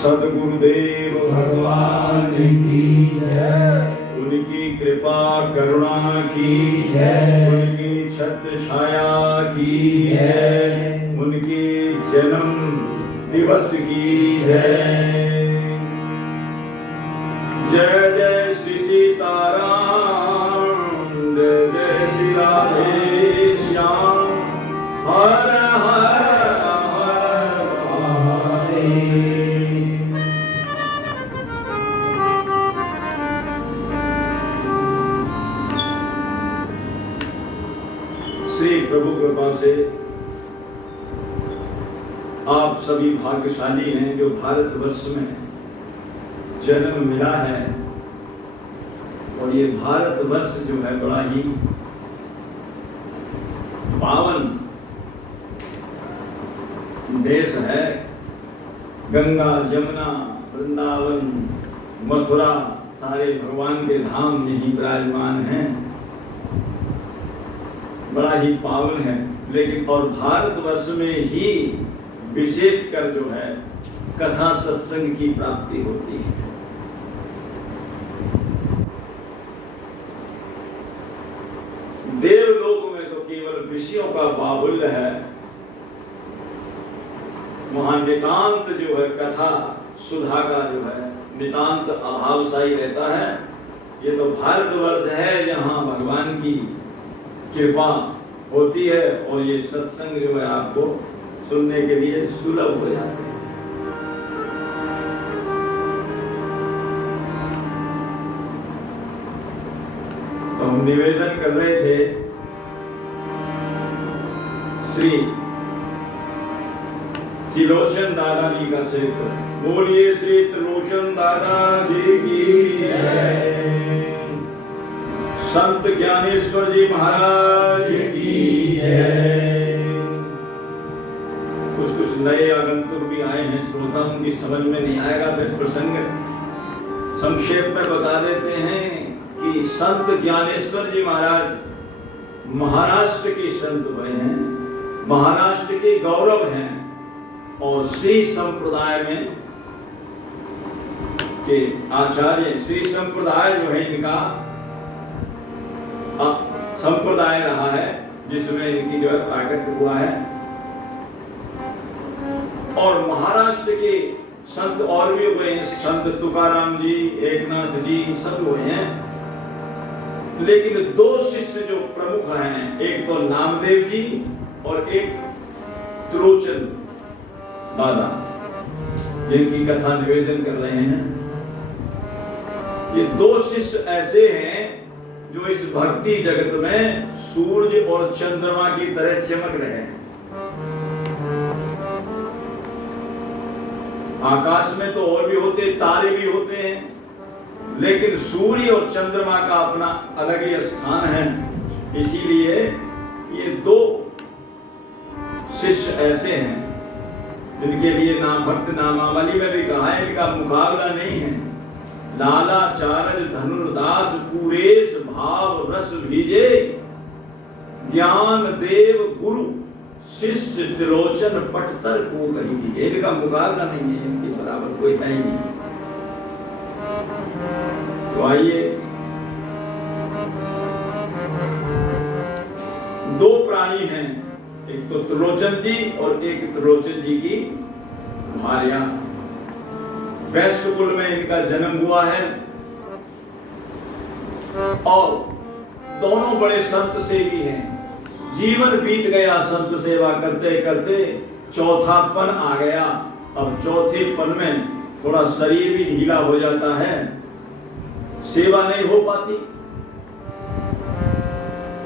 सद्गुरुदेव भगवान की जय। उनकी कृपा करुणा की जय। उनकी छत्र छाया की जय। उनकी जन्म दिवस की जय। जय जय श्री सीताराम, जय जय श्री राधे श्याम, हर हर महादेव। श्री प्रभु कृपा से आप सभी भाग्यशाली हैं जो भारतवर्ष में जन्म मिला है। और ये भारतवर्ष जो है बड़ा ही पावन देश है। गंगा जमुना वृंदावन मथुरा सारे भगवान के धाम यहीं विराजमान हैं। बड़ा ही पावन है। लेकिन और भारतवर्ष में ही विशेषकर जो है कथा सत्संग की प्राप्ति होती है। देवलोक में तो केवल विषयों का बाहुल्य है। वहां नितांत जो है कथा सुधा का जो है नितांत अभावशाही रहता है। ये तो भारतवर्ष है जहां भगवान की कृपा होती है और ये सत्संग जो है आपको सुनने के लिए सुलभ हो जाते हैं। तो हम निवेदन कर रहे थे श्री त्रिलोचन दादा जी का चरित्र। बोलिए श्री त्रिलोचन दादा जी की जय। संत ज्ञानेश्वर जी महाराज की जय। कुछ कुछ नए आगंतुक भी आए हैं, श्रोता उनकी समझ में नहीं आएगा, फिर प्रसंग संक्षेप में बता देते हैं कि संत ज्ञानेश्वर जी महाराज महाराष्ट्र के संत हुए हैं, महाराष्ट्र के गौरव हैं। और श्री संप्रदाय में के आचार्य, श्री संप्रदाय जो है इनका संप्रदाय रहा है जिसमें इनकी जो है प्राकट्य हुआ है। और महाराष्ट्र के संत और भी हुए हैं, संत तुकाराम जी, एकनाथ जी सब हुए हैं। लेकिन दो शिष्य जो प्रमुख हैं, एक तो नामदेव जी और एक त्रिलोचन दादा, जिनकी कथा निवेदन कर रहे हैं। ये दो शिष्य ऐसे हैं जो इस भक्ति जगत में सूर्य और चंद्रमा की तरह चमक रहे हैं। आकाश में तो और भी होते, तारे भी होते हैं, लेकिन सूर्य और चंद्रमा का अपना अलग ही स्थान है। इसीलिए ये दो शिष्य ऐसे हैं जिनके लिए नाम भक्त नामावली में भी कहा है, इनका मुकाबला नहीं है। लाला चारज धनुर्दास पूरेश भाव रस भीजे, ज्ञान देव गुरु शिष्य त्रिलोचन पटतर को कही दीजिए। इनका मुकाबला नहीं है, इनके बराबर कोई है ही नहीं। तो आइए, दो प्राणी हैं, एक तो त्रिलोचन जी और एक त्रिलोचन जी की भार्या। वैश्य कुल में इनका जन्म हुआ है और दोनों बड़े संत सेवी हैं। जीवन बीत गया संत सेवा करते करते, चौथापन आ गया। अब चौथेपन में थोड़ा शरीर भी ढीला हो जाता है, सेवा नहीं हो पाती।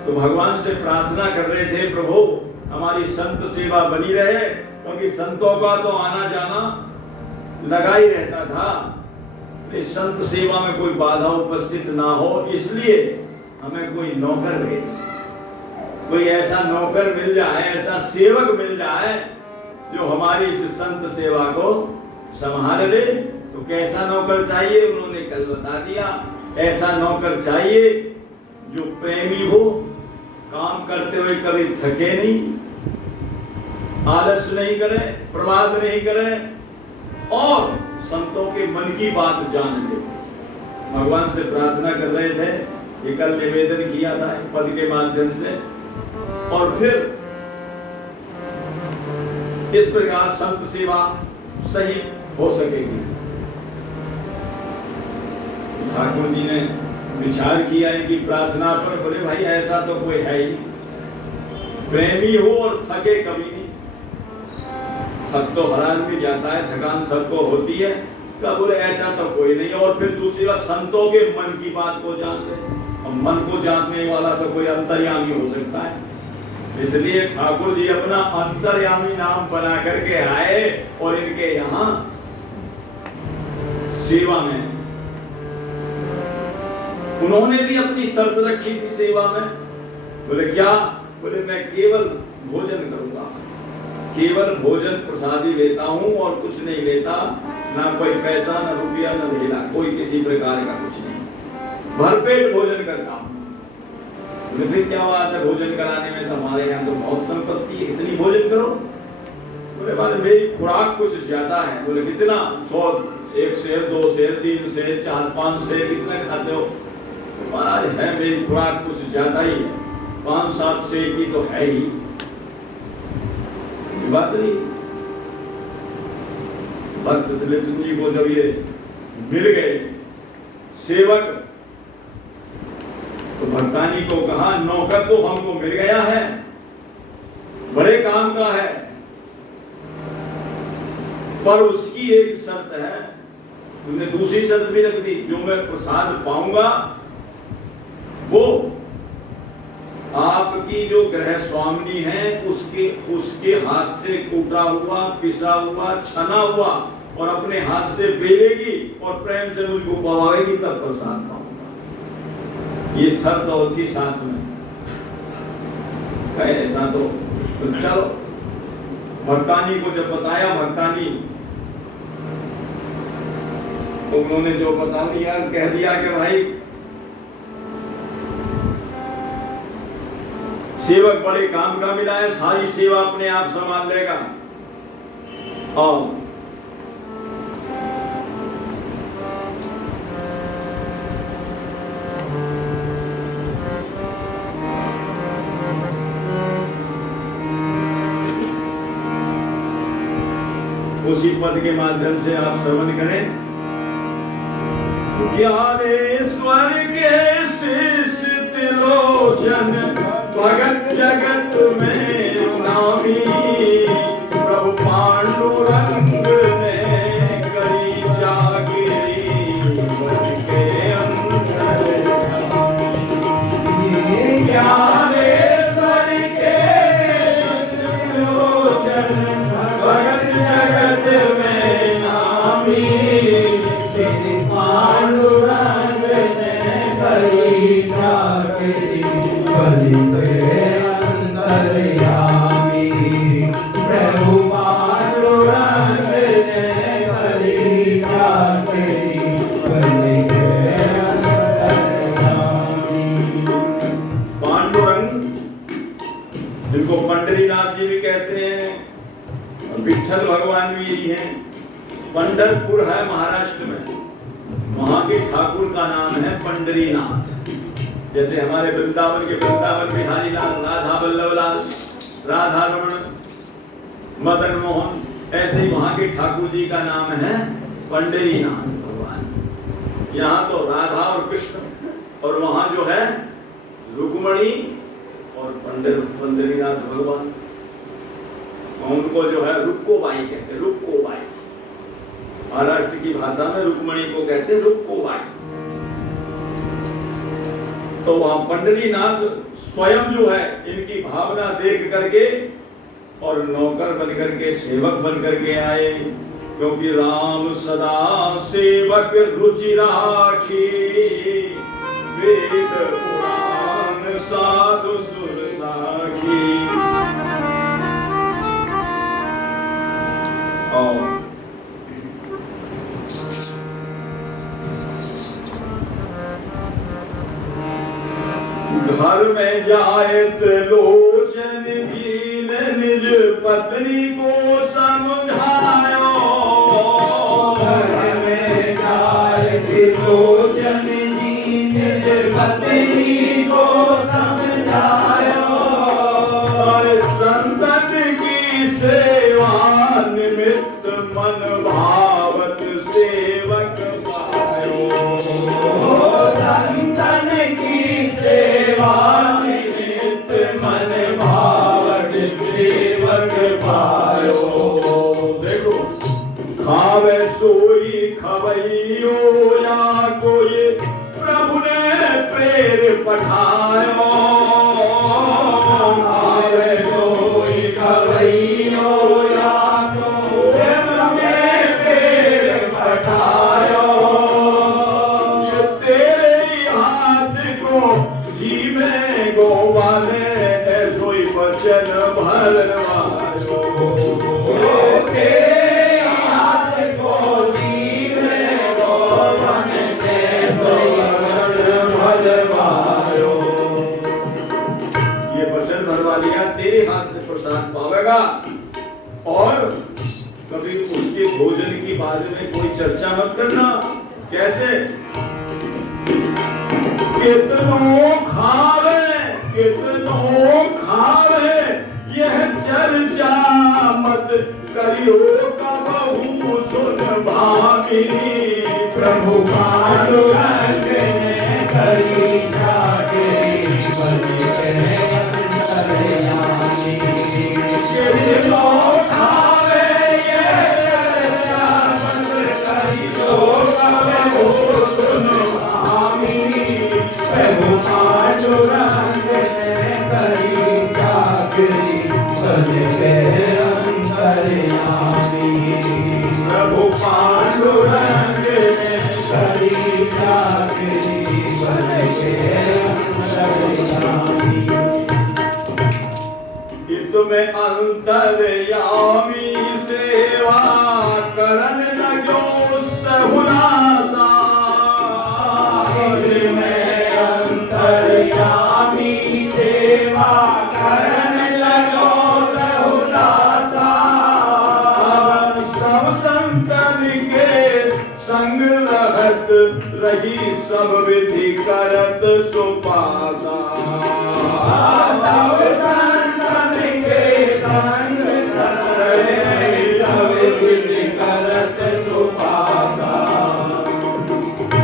तो भगवान से प्रार्थना कर रहे थे, प्रभु हमारी संत सेवा बनी रहे, क्योंकि संतों का तो आना जाना लगा ही रहता था। इस संत सेवा में कोई बाधा उपस्थित ना हो, इसलिए हमें कोई नौकर दे, कोई ऐसा नौकर मिल जाए, ऐसा सेवक मिल जाए जो हमारी इस संत सेवा को संभाल ले। तो कैसा नौकर चाहिए उन्होंने कल बता दिया। ऐसा नौकर चाहिए जो प्रेमी हो, काम करते हुए कभी थके नहीं, आलस नहीं करे, प्रमाद नहीं करे और संतों के मन की बात जान ले। भगवान से प्रार्थना कर रहे थे, ये कल निवेदन किया था पद के माध्यम से। और फिर इस प्रकार संत सेवा सही हो सकेगी। ठाकुर जी ने विचार किया इनकी प्रार्थना पर, बोले भाई ऐसा तो कोई है ही, प्रेमी हो और थके कभी नहीं। थक तो हर आदमी जाता है, थकान सबको होती है, क्या बोले ऐसा तो कोई नहीं। और फिर दूसरी बात, संतों के मन की बात को जानते, और मन को जानने वाला तो कोई अंतर्यामी हो सकता है। इसलिए ठाकुर जी अपना अंतर्यामी नाम बना करके आए और इनके यहाँ सेवा में उन्होंने भी अपनी शर्त रखी थी सेवा में। बोले क्या? बोले मैं केवल भोजन करूंगा, केवल भोजन प्रसादी लेता हूं और कुछ नहीं लेता, ना कोई पैसा, ना रुपया, ना ढेला, कोई किसी प्रकार का कुछ नहीं, भरपेट भोजन करता हूं। बोले फिर क्या बात है भोजन कराने में, तो हमारे यहाँ तो बहुत संपत्ति है, इतनी भोजन करो। बोले मारे मेरी खुराक कुछ ज्यादा है। बोले कितना? 100, 1 सेर, 2 सेर, 3 सेर, 4, 5 सेर, कितना खाते हो? महाराज है मेरी खुराक कुछ ज्यादा ही है, 5-7 सेर की तो है ही। बात नहीं। भक्त त्रिलोचन जी को जब ये मिल गए सेवक, तो भक्तानी को कहा नौकर तो हमको मिल गया है, बड़े काम का है, पर उसकी एक शर्त है। तुमने दूसरी शर्त भी रख दी, जो मैं प्रसाद पाऊंगा वो आपकी जो गृह स्वामिनी है उसके हाथ से कूटा हुआ, पिसा हुआ, छना हुआ और अपने हाथ से बेलेगी और प्रेम से मुझको पवाएगी, तब प्रसाद पाऊंगा। ये शर्त और थी साथ में। कहे ऐसा तो चलो। भक्तानी को जब बताया, भक्तानी तो उन्होंने जो बता दिया, कह दिया कि भाई सेवक बड़े काम का मिला है, सारी सेवा अपने आप संभाल लेगा। और उसी पद के माध्यम से आप श्रवण करें। ज्ञानेश्वर के शिष्य त्रिलोचन भगत जगत में नामी, प्रभु पांडुरंग ने करी जागरी बन के अंतर। ज्ञानेश्वर के त्रिलोचन भगत जगत में नामी, श्री पांडुरंग ने करी जागरी जिनको पंडरीनाथ जी भी कहते हैं, विठ्ठल भगवान भी यही है। पंढरपुर है महाराष्ट्र में, वहां के ठाकुर का नाम है पंडरीनाथ। जैसे हमारे वृंदावन के वृंदावन बिहारी लाल, राधा वल्लभ लाल, राधा रमण, मदन मोहन, ऐसे ही वहां के ठाकुर जी का नाम है पंडरीनाथ भगवान। यहाँ तो राधा और कृष्ण, और वहां जो है रुक्मणी और पंडरीनाथ भगवान। उनको जो है रुक्कोबाई कहते हैं, रुक्कोबाई। महाराष्ट्र की भाषा में रुक्मणी को कहते हैं रुक्कोबाई। तो वहां पंडरीनाथ स्वयं जो है इनकी भावना देख करके और नौकर बन करके, सेवक बन करके आए। क्योंकि राम सदा सेवक रुचि राखी, वेद पुराण साधु सुर साखी। और घर में जाए त्रिलोचन जी ने निज पत्नी को समझायो। घर में जाए त्रिलोचन जी निज पत्नी को समझायो। और संतन की सेवा निमित्त मन भावत सेवक पायो। संतन की सेवा निमित्त मन भावत सेवक पायो। देखो, खावे सोई खवैयो या कोई प्रभु ने प्रेर पठायो। खावे सोई खवैयो या कोई प्रभु ने प्रेर पठायो। गोवाले सोई वचन भरवायो। तेरे हाथ को जीवे गोवन ने सोई वचन भरवायो। ये वचन भरवा लिया, तेरे हाथ से प्रसाद पावेगा। और कभी उसके भोजन की बारे में कोई चर्चा मत करना। कैसे? कितनों खावे, कितनों खावे, यह चर्चा मत करियो कबहू सुन भामी। प्रभु पांडुरंग ने करी जाके कितनों खावे, यह चर्चा मत करियो कबहू सुन भामी। प्रभु पांडुरंग ने करी जागरी बन के अंतर्यामी। प्रभु पांडुरंग ने करी जागरी बन के अंतर्यामी। तुम्हें अंतर्यामी सेवा करन लगो सहुलासा। अंतर्यामी सेवा करन लगो सहुलासा। सब संतन के संग रहत रही सब विधि करत सुपासा। सब संतन के संग रही सब विधि करत सुपासा।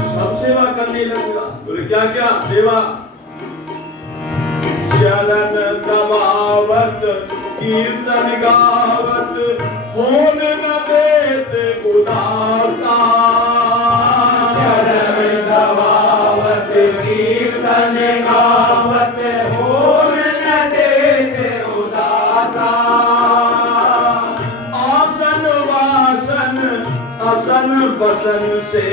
सब सेवा करने लगा। बोले क्या क्या सेवा? चलन दबावत कीर्तन गावत होन न देत उदासा। चलन दबावत कीर्तन गावत होन न देत उदासा। आसन वासन असन बसन से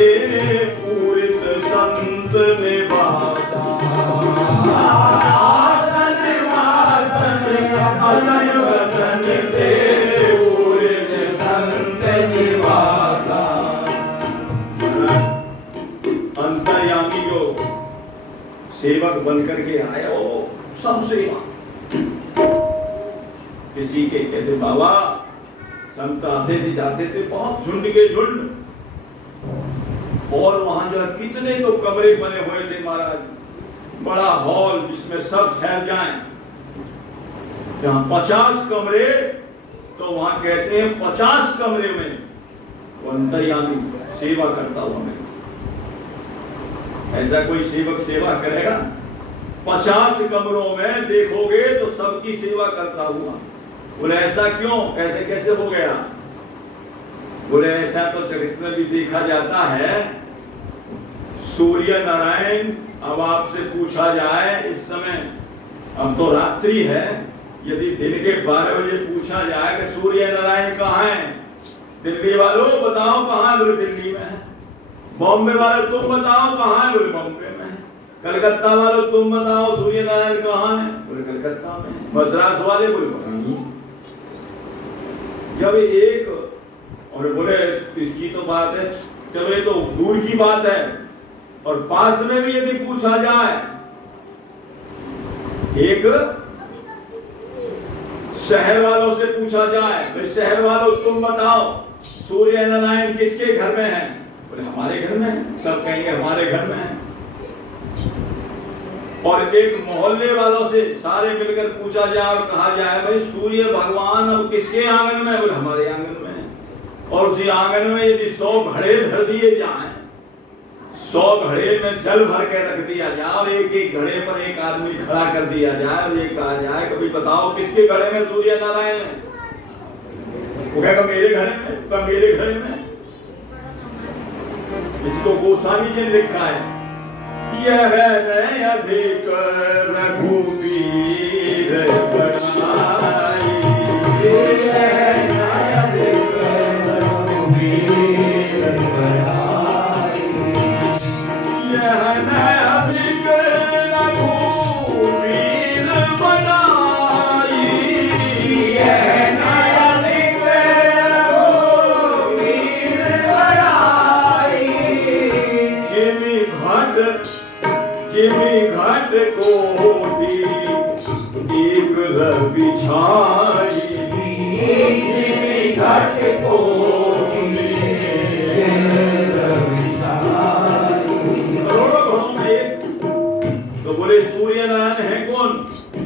पूरित संत निवासा। आसन वासन असन बसन से पूरित संत निवासा। अंतर्यामी जो सेवक बनकर के आया वो सब सेवा। किसी के कहते बाबा संत आते थे जाते थे बहुत झुंड के झुंड। और वहां जो कितने तो कमरे बने हुए थे महाराज, बड़ा हॉल जिसमें सब ठहर जाएं। जहां 50 कमरे, तो वहां कहते हैं 50 कमरे में वो अंतर्यामी सेवा करता हुआ मैं। ऐसा कोई सेवक सेवा करेगा? 50 कमरों में देखोगे तो सबकी सेवा करता हुआ। बोले ऐसा क्यों, ऐसे कैसे हो गया? बोले ऐसा तो जगत में भी देखा जाता है। सूर्य नारायण, अब आपसे पूछा जाए इस समय, अब तो रात्रि है, यदि दिन के 12 बजे पूछा जाए कि सूर्य नारायण कहाँ हैं, दिल्ली वालों बताओ कहाँ है? बोले दिल्ली में है। बॉम्बे वाले तुम बताओ कहाँ है? बोले बॉम्बे में है। कलकत्ता वालों तुम बताओ सूर्य नारायण कहाँ है? बोले कलकत्ता में। मद्रास वाले बोले वहीं। जब एक और बोले इसकी तो बात है, चलो ये तो दूर की बात है, और पास में भी यदि पूछा जाए, एक शहर वालों से पूछा जाए, भाई शहर वालों तुम बताओ सूर्य नारायण किसके घर में है? बोले हमारे घर में है। सब कहेंगे हमारे घर में है। और एक मोहल्ले वालों से सारे मिलकर पूछा जाए और कहा जाए, भाई सूर्य भगवान अब किसके आंगन में है? बोले हमारे आंगन में है। और उसी आंगन में यदि 100 घड़े धर दिए जाएं, 100 घड़े में जल भर के रख दिया जाए और एक एक घड़े पर एक आदमी खड़ा कर दिया जाए और ये कहा जाए कभी बताओ किसके घड़े में सूर्य नारायण है? वो कहेगा मेरे घड़े में। तो मेरे घड़े में इसको गोस्वामी जी ने लिखा है, यह नय अधिक रघुवीर बनाई, यह नय अधिक रघुवीर बनाई, यह नय अधिक रघुवीर बनाई, यह नय अधिक रघुवीर बनाई, जिमी घाट कोटि दीघल बिछाई, जिमी घाट कोटि दीघल बिछाई। करोड़ों घरों में एक। तो बोले सूर्य नारायण है कौन?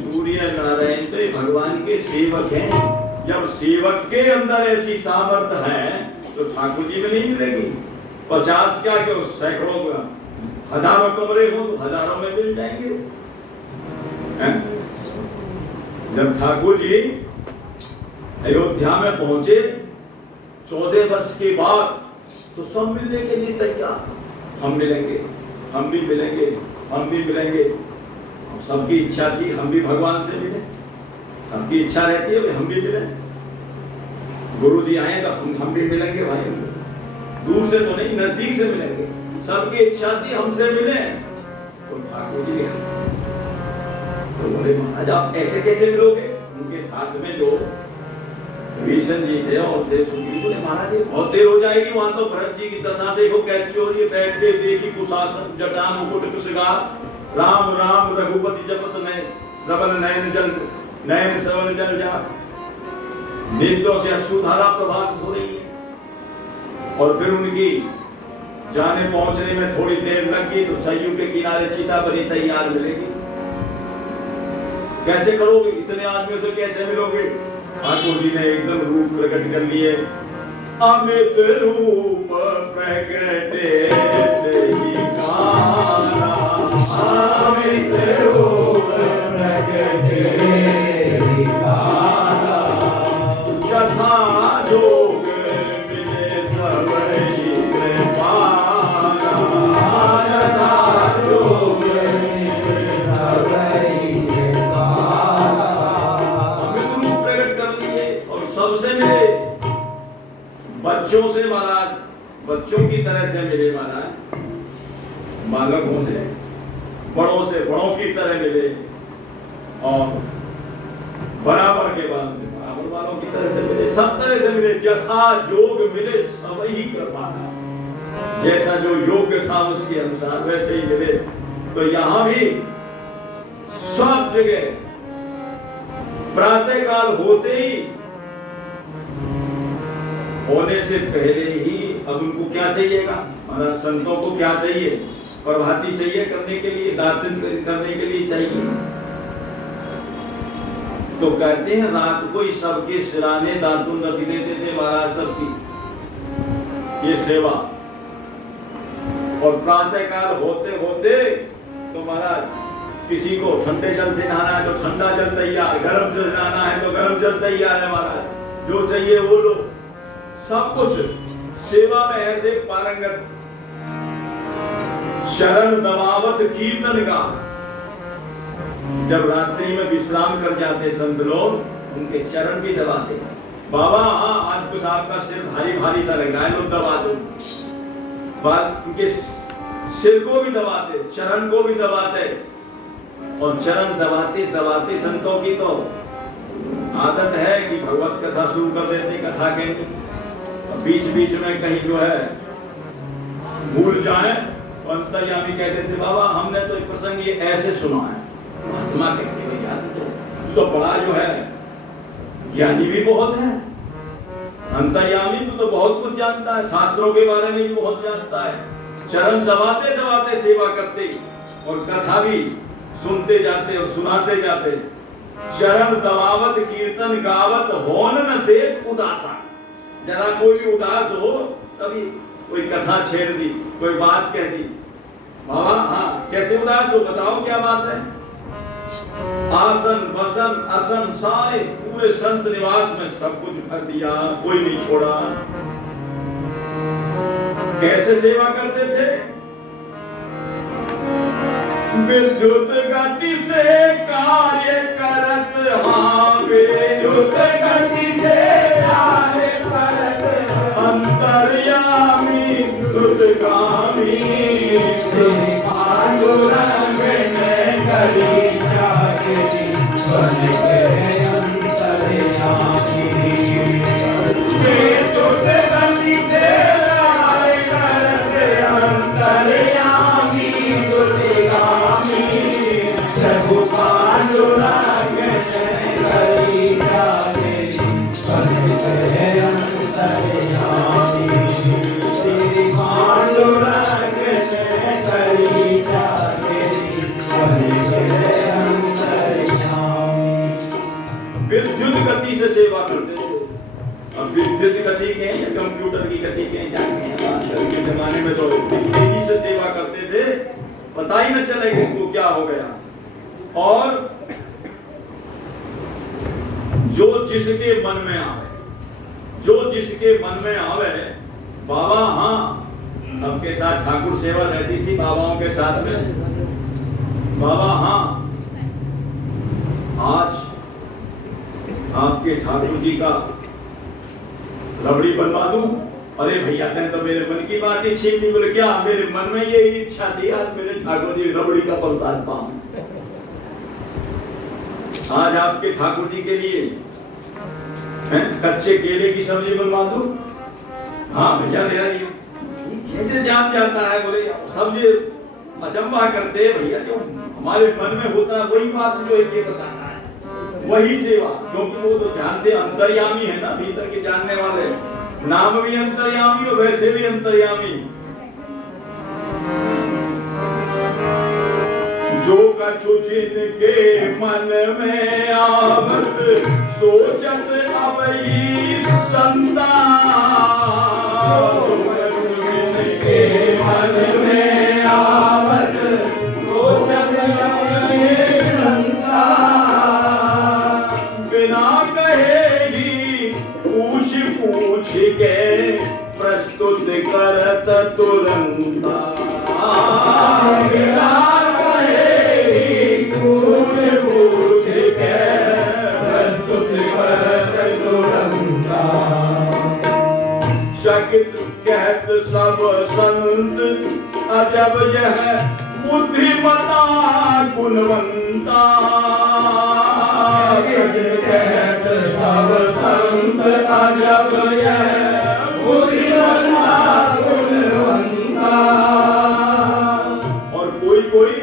सूर्य नारायण तो भगवान के सेवक हैं। जब सेवक के अंदर ऐसी सामर्थ्य है तो ठाकुर जी में नहीं मिलेगी। 50 क्या कि सैकड़ों हजारों कमरे हो तो हजारों में मिल जाएंगे। जब ठाकुर जी अयोध्या में पहुंचे 14 वर्ष के बाद, तो सब मिलने के लिए तैयार। हम मिलेंगे, हम भी मिलेंगे, हम भी मिलेंगे। सबकी इच्छा थी हम भी भगवान से मिले। सबकी इच्छा रहती है हम भी मिले। गुरु जी आए तो हम भी मिलेंगे भाई, दूर से तो नहीं, नजदीक से मिलेंगे। सबकी इच्छा थी हमसे मिले। तो ठाकुर जी तो बोले महाराज आप ऐसे कैसे मिलोगे? उनके साथ में जो भीषण जी थे और थे सुग्रीव, बोले महाराज ये बहुत देर हो जाएगी। वहां तो भरत जी की दशा देखो कैसी हो रही है। बैठे देखी कुशासन जटा मुकुट कुशगार, राम राम रघुपति जपत नयन श्रवण नयन श्रवण जल जा। नेत्रों से अश्रुधारा प्रभावित हो रही है। और फिर उनकी जाने पहुंचने में थोड़ी देर लगी तो सरयू के किनारे चिता बनी तैयार मिलेगी। कैसे करोगे? इतने आदमियों से कैसे मिलोगे? ठाकुर जी ने एकदम रूप प्रकट कर लिए। अमित रूप प्रकटे तेरी काना, अमित रूप प्रकटे तेरी काना, यथा जोग मिले सबई कृपाना, यथा जोग मिले सबई कृपाना। अमित रूप प्रकट कर लिए और सबसे मिले। बच्चों से महाराज, बच्चों की तरह से मिले महाराज। बालकों से, बड़ों से बड़ों की तरह मिले। और बराबर के बाल से बराबर वालों की तरह से मिले। सब तरह से मिले। यथा जोग मिले सबई कृपाना, जैसा जो योग्य था उसके अनुसार वैसे ही मिले। तो यहां भी सब जगह प्रातः काल होते ही, होने से पहले ही अब उनको क्या चाहिएगा? हमारा संतों को क्या चाहिए? प्रभाती चाहिए करने के लिए, दातन करने के लिए चाहिए। तो कहते हैं रात को ही सबके सिराने दातुन रख देते थे महाराज सबकी ये सेवा। और प्रातः काल होते होते तो महाराज किसी को ठंडे जल से नहाना है तो ठंडा जल तैयार, गर्म जल नहाना है तो गर्म जल तैयार है महाराज। जो चाहिए वो लो। सब कुछ सेवा में ऐसे पारंगत। शरण दबावत कीर्तन का, जब रात्रि में विश्राम कर जाते संत लोग, उनके चरण भी दबाते। बाबा हाँ आज कुछ आपका सिर भारी भारी सा लग रहा है, लो दबा दो। बात उनके सिर को भी दबाते, चरण को भी दबाते, और चरण दबाते दबाते संतों की तो आदत है कि भगवत कथा शुरू कर देते, कथा कहेंगे, बीच बीच में कहीं जो है भूल जाए, अंतर्यामी कह देते बाबा हमने तो एक प्रसंग ये ऐसे सुना है। महात्मा कहते भैया तो बड़ा जो है ज्ञानी भी बहुत है, अंतर्यामी तो बहुत कुछ जानता है, शास्त्रों के बारे में भी बहुत जानता है। चरण दबाते दबाते सेवा करते और कथा भी सुनते जाते और सुनाते जाते। चरण दबावत कीर्तन गावत होन न देख उदासा। जरा कोई भी उदास हो तभी कोई कथा छेड़ दी, कोई बात कह दी, बाबा हाँ कैसे उदास हो बताओ क्या बात है। आसन वसन असन सारे पूरे संत निवास में सब कुछ भर दिया, कोई नहीं छोड़ा। कैसे सेवा करते थे? विद्युत गति से कार्य करत, हाँ विद्युत गति से कार्य करत, अंतर्यामी द्रुतगामी पांडुरंग ने करी जागृति बन गए अंतर्यामी। विद्युत गति से कार्य करत, अंतर्यामी द्रुतगामी प्रभु पांडुरंग ने करी जागृति बन गए अंतर्यामी। श्री पांडुरंग ने करी जागृति बन गए अंतर्यामी। विद्युत गति से सेवा करते थे। अब विद्युत गति के या कंप्यूटर की गति के जाने के जमाने में तो तेजी से सेवा करते थे, पता ही न चले किसको क्या हो गया। और जो जिसके मन में आवे, जो जिसके मन में आवे, बाबा हाँ सबके साथ ठाकुर सेवा रहती थी बाबाओं के साथ में। बाबा हाँ आज आपके ठाकुर जी का रबड़ी बनवा दूं। अरे भैया तेने तो मेरे मन की बात ही छीन ली। बोले क्या? मेरे मन में ये इच्छा थी आज मेरे ठाकुर जी रबड़ी का प्रसाद पाऊं। आज आपके ठाकुर जी के लिए कच्चे केले की सब्जी बनवा दूं। हाँ भैया ले आइए। कैसे जान जाता है? बोले सब ये अचंभा करते हैं भैया, जो हमारे मन में होता है वही बात जो है ये बताता है, वही सेवा। क्योंकि वो तो जानते अंतर्यामी है ना, भीतर के जानने वाले। नाम भी अंतर्यामी और वैसे भी अंतर्यामी। जो कछु जिनके मन में आवत, सोचत अबई संता। जो कछु जिनके मन में आवत, सोचत अबई संता। बिना कहे ही पूछ पूछ के प्रस्तुत करत तुरंता। बिना कहे ही पूछ पूछ के प्रस्तुत करत तुरंता। शकित कहत सब संत अजब यह बुद्धिमता गुणवंता। कहत सब संत अजब यह बुद्धिमता गुणवंता। और कोई कोई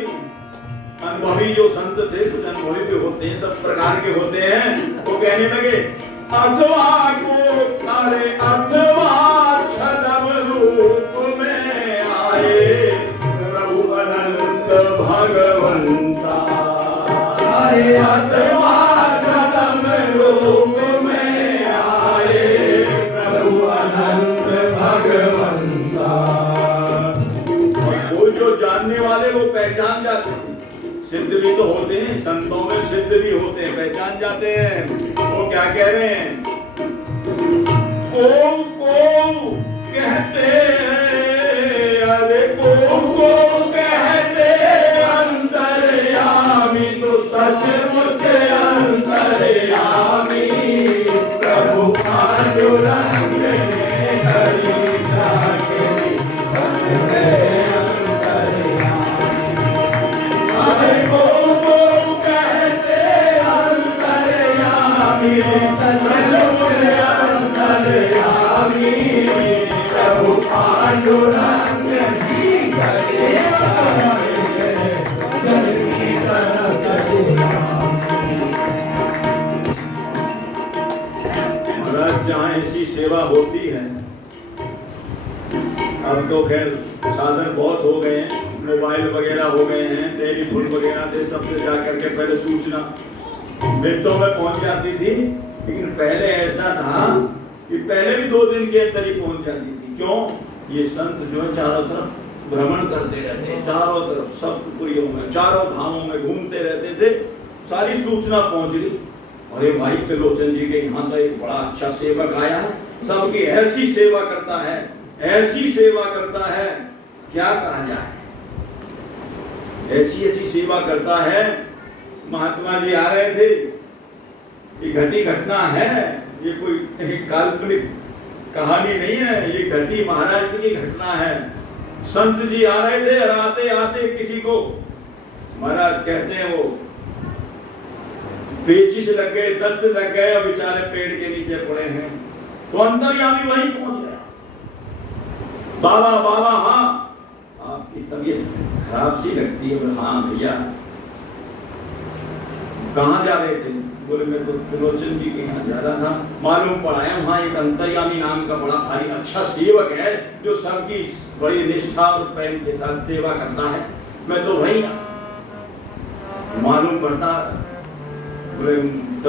अनुभवी जो संत थे, कुछ अनुभवी भी होते हैं, सब प्रकार के होते हैं, वो कहने लगे अथवा को अरे अथवा छदम रूप में आए प्रभु अनंत भगवंता। अरे अथवा छदम रूप में आए प्रभु अनंत भगवंता। वो जो जानने वाले वो पहचान जाते हैं। सिद्ध भी तो होते हैं, संतों में सिद्ध भी होते हैं, पहचान जाते हैं। वो क्या कह रहे हैं? को कहते, अरे को कहते अंतर्यामी, तो सचमुच अंतर्यामी प्रभु। जहाँ ऐसी सेवा होती है, अब तो खैर साधन बहुत हो गए हैं, मोबाइल वगैरह हो गए हैं, टेलीफोन वगैरह थे, सबसे जा करके पहले सूचना मिनटों में पहुंच जाती थी। लेकिन पहले ऐसा था कि पहले भी 2 दिन के अंदर ही पहुंच जाती थी। क्यों? ये संत जो है चारों तरफ भ्रमण करते रहते, चारों तरफ सप्तपुरियों में, चारों धामों में घूमते रहते थे, सारी सूचना पहुंच गई। अरे भाई त्रिलोचन जी के यहाँ तो एक बड़ा अच्छा सेवक आया है, सबकी ऐसी सेवा करता है, ऐसी सेवा करता है, क्या कहा जाए, ऐसी ऐसी सेवा करता है। महात्मा जी आ रहे थे, ये घटी घटना है, ये कोई काल्पनिक कहानी नहीं है, ये घटी महाराज की घटना है। संत जी आ रहे थे और आते आते किसी को महाराज कहते हैं वो पेचिश लग गए, दस्त लग गए और बेचारे पेड़ के नीचे पड़े हैं। तो अंतर्यामी वहीं पहुंच गया। बाबा बाबा, हाँ आपकी तबीयत खराब सी लगती है। हाँ भैया, कहाँ जा रहे थे? बोले मैं तो त्रिलोचन जी के यहाँ जा रहा था, मालूम पड़ा है वहाँ एक अंतर्यामी नाम का बड़ा भारी अच्छा सेवक है जो सबकी बड़ी निष्ठा और प्रेम के साथ सेवा करता है, मैं तो वही मालूम पड़ता। बोले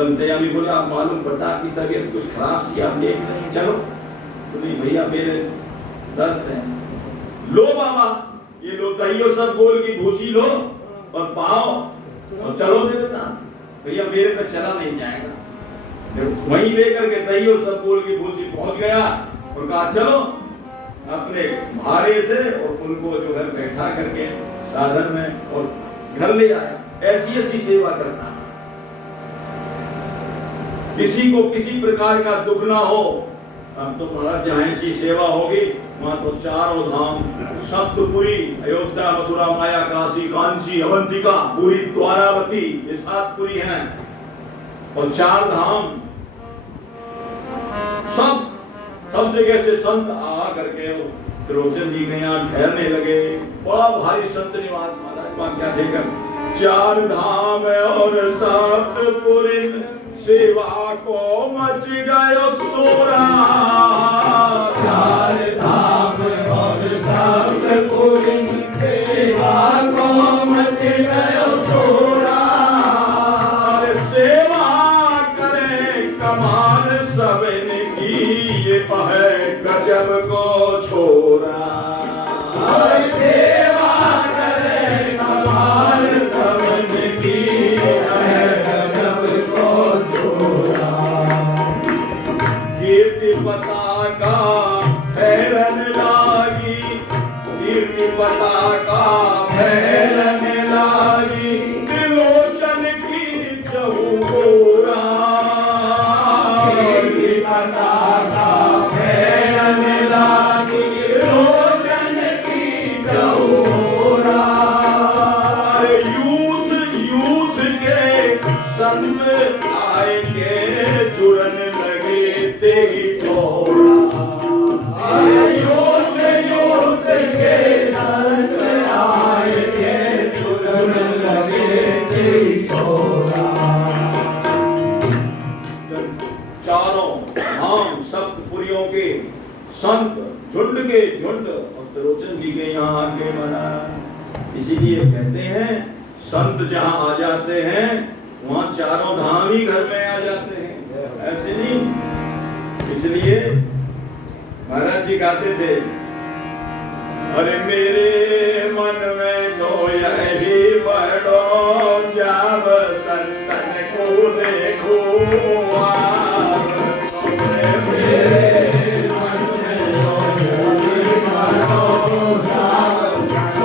अंतर्यामी बोले आप मालूम पड़ता आपकी तबीयत कुछ खराब सी, आप देख रहे हैं, चलो। तो नहीं भैया मेरे दस्त है। लो बाबा, ये लो दहियो सब गोल की भूसी लो और पाओ और चलो मेरे साथ। भैया मेरे पे चला नहीं जाएगा। वहीं लेकर के दही और सब बोल की भूसी पहुंच गया और कहा चलो अपने भाड़े से, और उनको जो है बैठा करके साधन में और घर ले आया। ऐसी ऐसी सेवा करता है। किसी को किसी प्रकार का दुख ना हो। अब तो महाराज जहाँ ऐसी सेवा होगी वहां तो चारों धाम, सप्तपुरी, अयोध्या, मथुरा, माया, काशी, कांची, अवंतिका, पूरी, द्वारावती, ये 7 पुरी हैं और 4 धाम, सब जगह से संत आ करके त्रिलोचन जी के यहाँ ठहरने लगे। बड़ा भारी संत निवास महाराज वहां क्या ठेकर। 4 धाम और सप्तपुरी सेवा को मच गयो सोरा। 4 धाम और सप्तपुरी सेवा को मच गयो सोरा। सेवा करे कमाल सबने की, ये है गजब को छोरा। सेवा करे कमाल सबने की, है गजब को छोरा। कीर्ति पताका फैलन लागी, कीर्ति पताका फैलन लागी, त्रिलोचन की चहुरा। कीर्ति पताका फैलन लागी, त्रिलोचन की चहुरा। यूथ के संत आए के जुड़न लगे तेरी छोरा। यूथ के संत आए के जुड़न लगे तेरी छोरा। चारों धाम सप्तपुरियों के संत झुंड के झुंड और त्रिलोचन जी के यहाँ आके बना। इसीलिए कहते हैं संत जहाँ आ जाते हैं वहाँ चारों धाम ही घर में आ जाते हैं, ऐसे नहीं। इसलिए महाराज जी गाते थे, अरे मेरे मन में तो यही बड़ो, जब संतन को देखो। मेरे मन में तो यही बड़ो, जब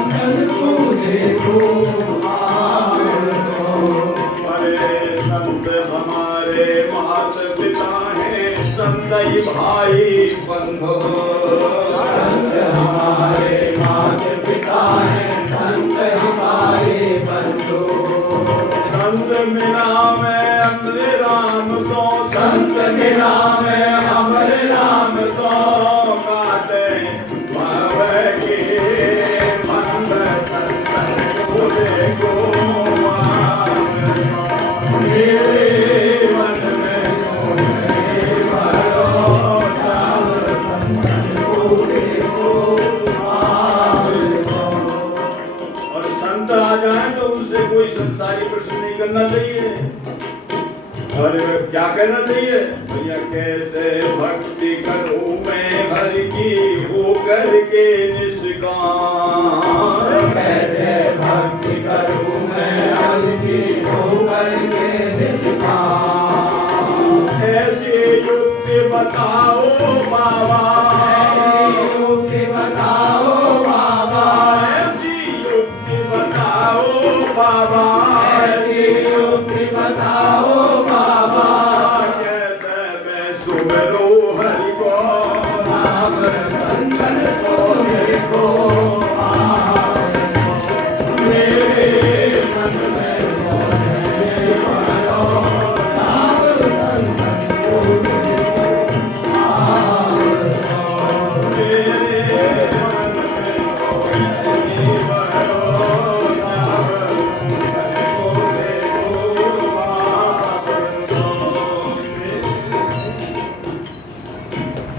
संतन को देखो। संत हमारे माता पिता हैं, संत ही बंधु संत हमारे माता पिता हैं, संत हमारे बंधु। संत मिला में हमरे राम सो, संत मिला में हमरे राम सो, काटे भव के बंध संतन मुझे को मेरे मन में भरोसा, संतन पूरे को और संत आ जाए तो उनसे कोई संसारी प्रश्न नहीं करना चाहिए। और क्या कहना चाहिए भैया, कैसे भक्ति करूं मैं हर की हो करके निष्काम, कैसे भक्ति करूं मैं हर की हो करके निष्काम। ऐसी युक्ति बताओ बाबा, ऐसी युक्ति बताओ बाबा, ऐसी युक्ति बताओ बाबा, ऐसी युक्ति बताओ बाबा। कैसे मैं सुमरो हरि को नाम संतन को देखो, मेरे मन में भरोसा, नाम संतन को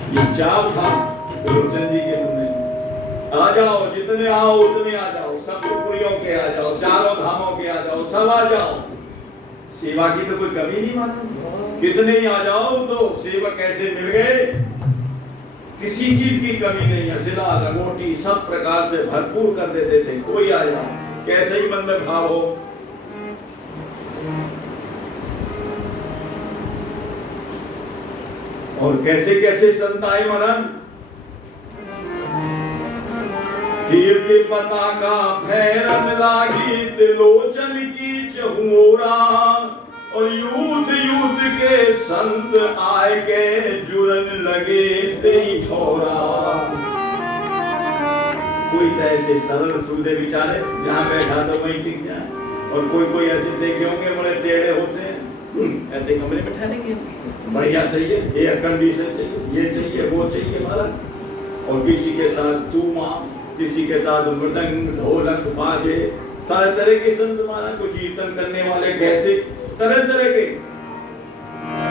ये चाव था गुरुचंद जी के तुमने, आ जाओ जितने आओ उतने आ जाओ, सप्तपुरियों के आ जाओ, चारों धामों के आ जाओ, सब आ जाओ। सेवा की तो कोई कमी नहीं मानी, कितने ही आ जाओ तो सेवक ऐसे मिल गए, किसी चीज की कमी नहीं है, जिला लंगोटी सब प्रकार से भरपूर कर देते थे। कोई आ जाओ, कैसे ही मन में भाव हो। और कैसे कैसे संत आए महाराज, कीर्ति पताका फैरन लागी त्रिलोचन की चहुरा, और युद्ध युद्ध के संत आए के जुरन लगे तेई छोरा। कोई तो ऐसे सरल सूदे बिचारे जहां बैठा तो वहीं टिक जाए, और कोई ऐसे देखे होंगे बड़े टेढ़े होते हैं, ऐसे कमरे में ठहरेंगे, बढ़िया चाहिए, एयर कंडीशन चाहिए, ये चाहिए वो चाहिए महाराज। और किसी के साथ तूमा, किसी के साथ मृदंग ढोलक बाजे, तरह तरह के संत महाराज को कीर्तन करने वाले, कैसे तरह तरह के,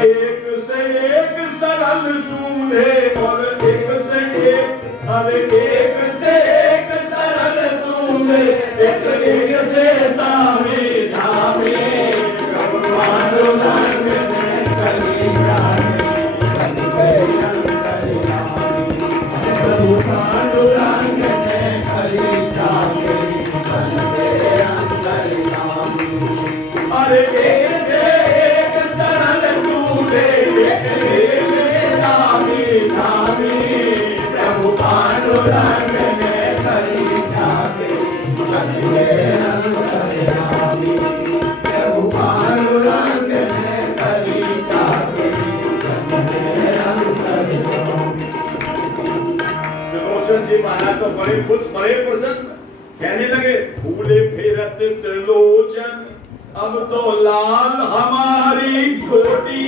एक से एक सरल सूदे और एक से एक, अरे एक से एक सरल सूदे, एक से तामे धामे, पांडुरंग ने कली जानी, प्रभु पांडुरंग ने कली जानी, अरे एक से एक सरल सूदे, एक धामी धामी, प्रभु पांडुरंग ने कली जानी, प्रभु पांडुरंग ने कली जानी। त्रिलोचन जी महाराज तो बड़े खुश, बड़े प्रसन्न, कहने लगे फूले फेरत त्रिलोचन, अब तो लाल हमारी कोटी।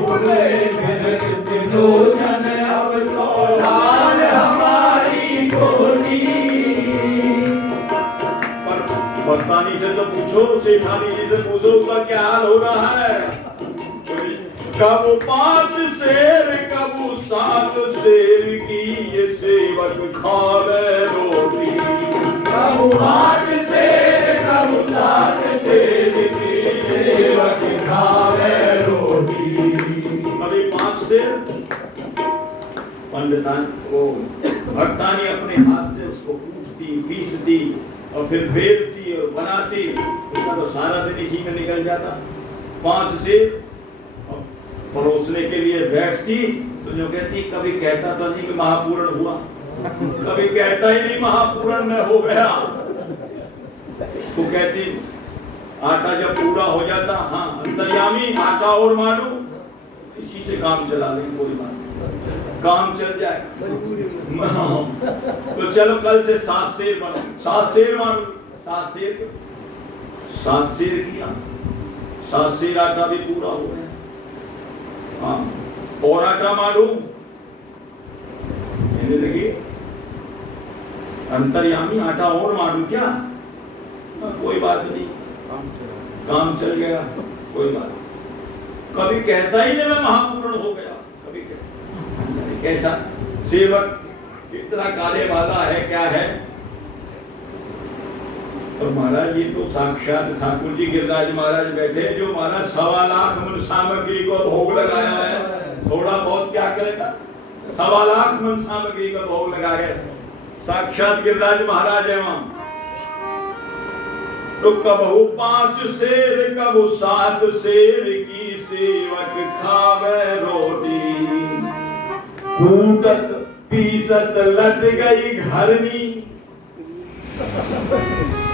फूले फेरत त्रिलोचन, अब तो लाल हमारी कोटी। पर मस्तानी से तो पूछो, सेठानी जी से पूछो उसका क्या हाल हो रहा है। कब 5 शेर कब 7 शेर की ये सेवक खावे रोटी। कब 5 शेर कब 7 शेर की सेवक खावे रोटी। कभी 5 शेर पंडितान वो भक्तानी अपने हाथ से उसको कूटती पीसती और फिर बेलती और बनाती, उसका तो सारा दिन इसी में निकल जाता। 5 शेर परोसने के लिए बैठती तो जो कहती कभी कहता तो नहीं कि महापूर्ण हुआ, कभी कहता ही नहीं महापूर्ण में हो गया। तो कहती आटा जब पूरा हो जाता, हाँ अंतर्यामी आटा और मालू, इसी से काम चला लेंगे, कोई बात नहीं। काम चल जाएगा। तो चलो कल से 7 शेर बनो, 7 शेर मानो, 7 शेर, 7 शेर किया, 7 शेर आटा भी पूरा हो गया। हाँ, और आटा मालूम कहने लगी अंतर्यामी आटा और मालूम क्या? कोई बात नहीं, काम चल गया, कोई बात नहीं। कभी कहता ही नहीं मैं महापूर्ण हो गया, कभी कहता कैसा सेवक इतना काले वाला है, क्या है? और महाराज ये तो साक्षात ठाकुर जी गिरिराज महाराज बैठे जो महाराज 1.25 लाख मन सामग्री को भोग लगाया है। थोड़ा बहुत क्या करेगा? 1.25 लाख मन सामग्री का भोग लगा गए, साक्षात गिरिराज महाराज है वहां। तो कबहू 5 शेर कबहू 7 शेर की सेवक खावे रोटी, कूटत पीसत लट गई घरनी।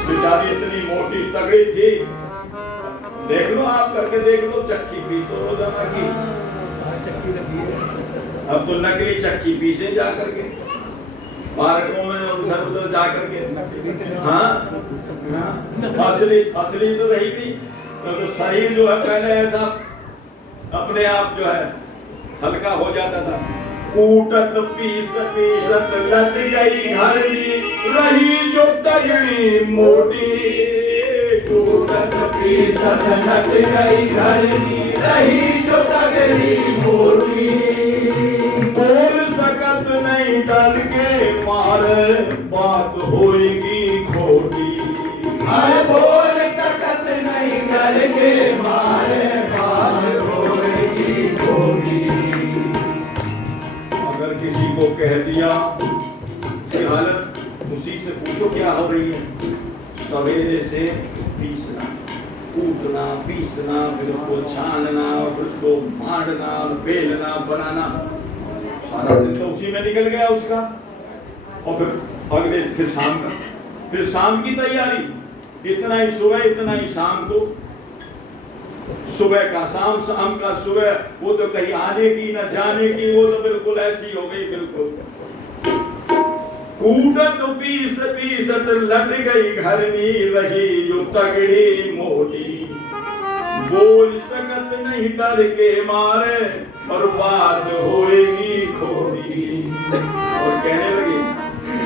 बेचारी इतनी मोटी तगड़ी थी, देख लो आप करके देख लो, चक्की पीसो रोजाना की। अब तो नकली चक्की पीसे जा करके पार्कों में उधर उधर जा करके। हाँ, असली तो रही थी। तो शरीर जो है पहले ऐसा अपने आप जो है हल्का हो जाता था। कूटत पीसत लट गई घरनी, रही जो तगड़ी मोटी। कूटत पीसत लट गई घरनी, रही जो तगड़ी मोटी। बोल सकत नहीं डर के मारे, बात होएगी खोटी। अरे बोल सकत नहीं डर के मारे, बात होएगी खोटी। अगर किसी को कह दिया कि हालत, उसी से पूछो क्या हो रही है। सवेरे से पीसना, कूटना, पीसना, फिर उसको छानना, फिर उसको मांडना, बेलना, बनाना, सारा दिन तो उसी में निकल गया उसका। और फिर अगले फिर शाम की तैयारी, इतना ही सुबह इतना ही शाम को, सुबह का शाम, शाम का सुबह। वो तो कहीं आने की न जाने की, वो तो बिल्कुल ऐसी हो गई बिल्कुल। कूटत पीसत लट गई घरनी, रही जो तगड़ी मोटी। बोल सकत नहीं डर के मारे, और बात होएगी खोटी। और कहने लगी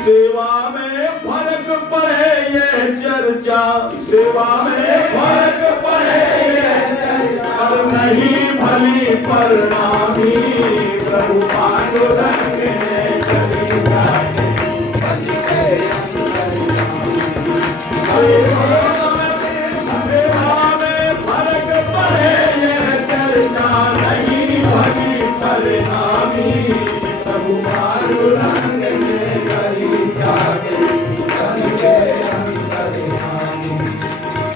सेवा में फर्क पड़े ये चर्चा, सेवा में फर्क पड़े ये चर्चा। और नहीं भली परिणामी, प्रभु पांडुरंग ने चली जाए। सेवा में फर्क पड़े ये चर्चा, नहीं भली परिणामी, प्रभु पांडुरंग ने चली जाए।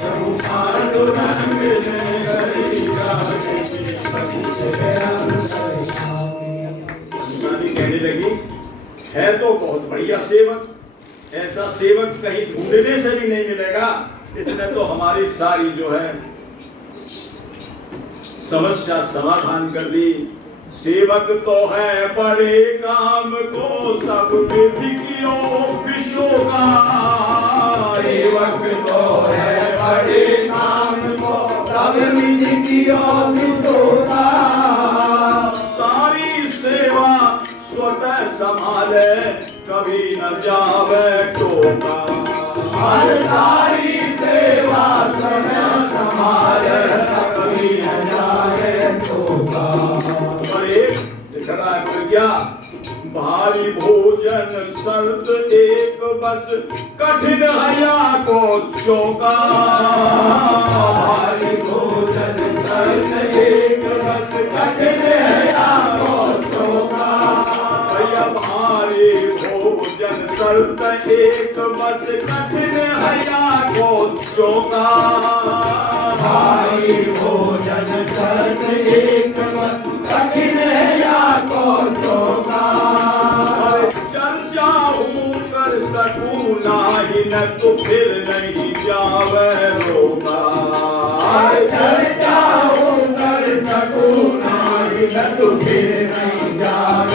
प्रभु पांडुरंग ने चली जाए। कहने लगी है तो बहुत बढ़िया सेवक, ऐसा सेवक कहीं ढूंढने से भी नहीं मिलेगा। इसने तो हमारी सारी जो है समस्या समाधान कर दी। सेवक तो है बड़े काम को, सब विधियों विशोगा। सेवक तो है बड़े काम को, सब विधियों विशोगा। सारी सेवा स्वतः संभाले, कभी न जावे टोका। सारी सेवा स्वतः संभाले, कभी न जावे टोका। क्या भारी भोजन शर्त एक बस, कठिन हया को चौका। भारी भोजन शर्त एक बस, कठिन हया को चौका। भैया भारी भोजन शर्त एक बस, कठिन हया को चौका। भारी भोजन शर्त एक बस, कठिन हया को चौका। चर्चा कर सकूं नाही, न तो फिर नहीं जावे रोका। चर्चा कर सकूं नाही, न तो फिर नहीं जावे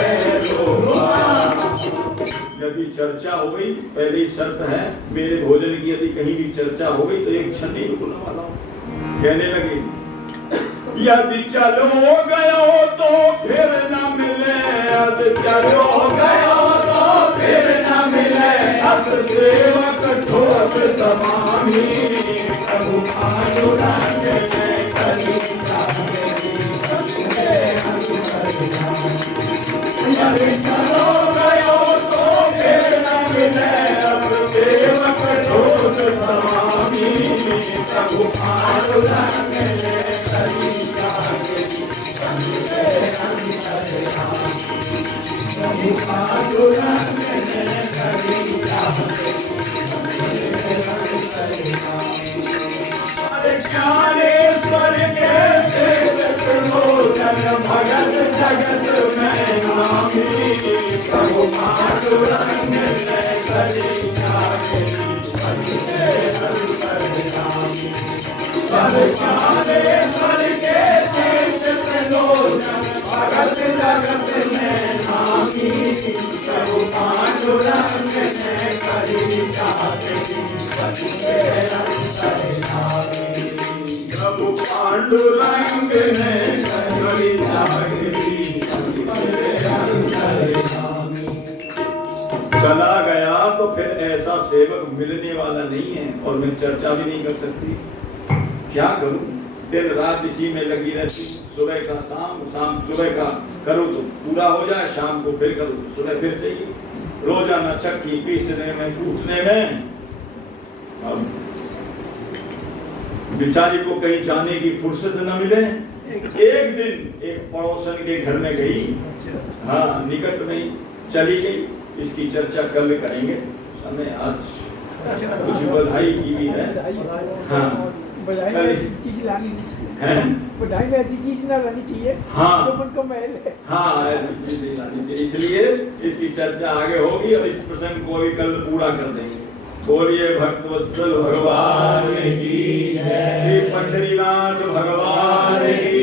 चर्चा हो गई, पहले ही शर्त है मेरे भोजन की यदि कहीं भी चर्चा हो गई तो एक क्षण नहीं रुकने वाला हूं। कहने लगे यदि चलो गयो तो फिर न मिले, यदि चलो गयो तो फिर न मिले, अब सेवक ठोस तमामी, प्रभु पांडुरंग ने करी यदि चलो गयो तो फिर न मिले, अब सेवक ठोस तमामी, प्रभु पांडुरंग ने करी ज्ञानेश्वर के सेवक भोजन भगत जगत में नामी, प्रभु पांडुरंग ने करी ज्ञानेश्वर के सेवक भोजन भगत जगत में नामी, प्रभु पांडुरंग ने करी प्रभु पांडुरंग ने करी चला गया तो फिर ऐसा सेवक मिलने वाला नहीं है और मैं चर्चा भी नहीं कर सकती। क्या करूं, दिन रात इसी में लगी रहती, सुबह का शाम, शाम सुबह का करो तो पूरा हो जाए, शाम को फिर करो सुबह फिर चाहिए, रोजाना चक्की पीसने में कूटने में। अब बेचारी को कहीं जाने की फुर्सत न मिले। एक दिन एक पड़ोसन के घर में गई, हाँ निकट में चली गई, इसकी चर्चा कल करेंगे, समय आज कुछ बधाई की भी है। हाँ बधाई में ऐसी चीज लानी चाहिए, बधाई में ऐसी चीज ना लानी चाहिए हाँ जो मन को महल है। हाँ ऐसी चीज लानी चाहिए, इसलिए इसकी चर्चा आगे होगी और इस प्रसंग को भी कल पूरा कर देंगे। बोलिए भक्तवत्सल भगवान की जय, श्री पंढरीनाथ भगवान की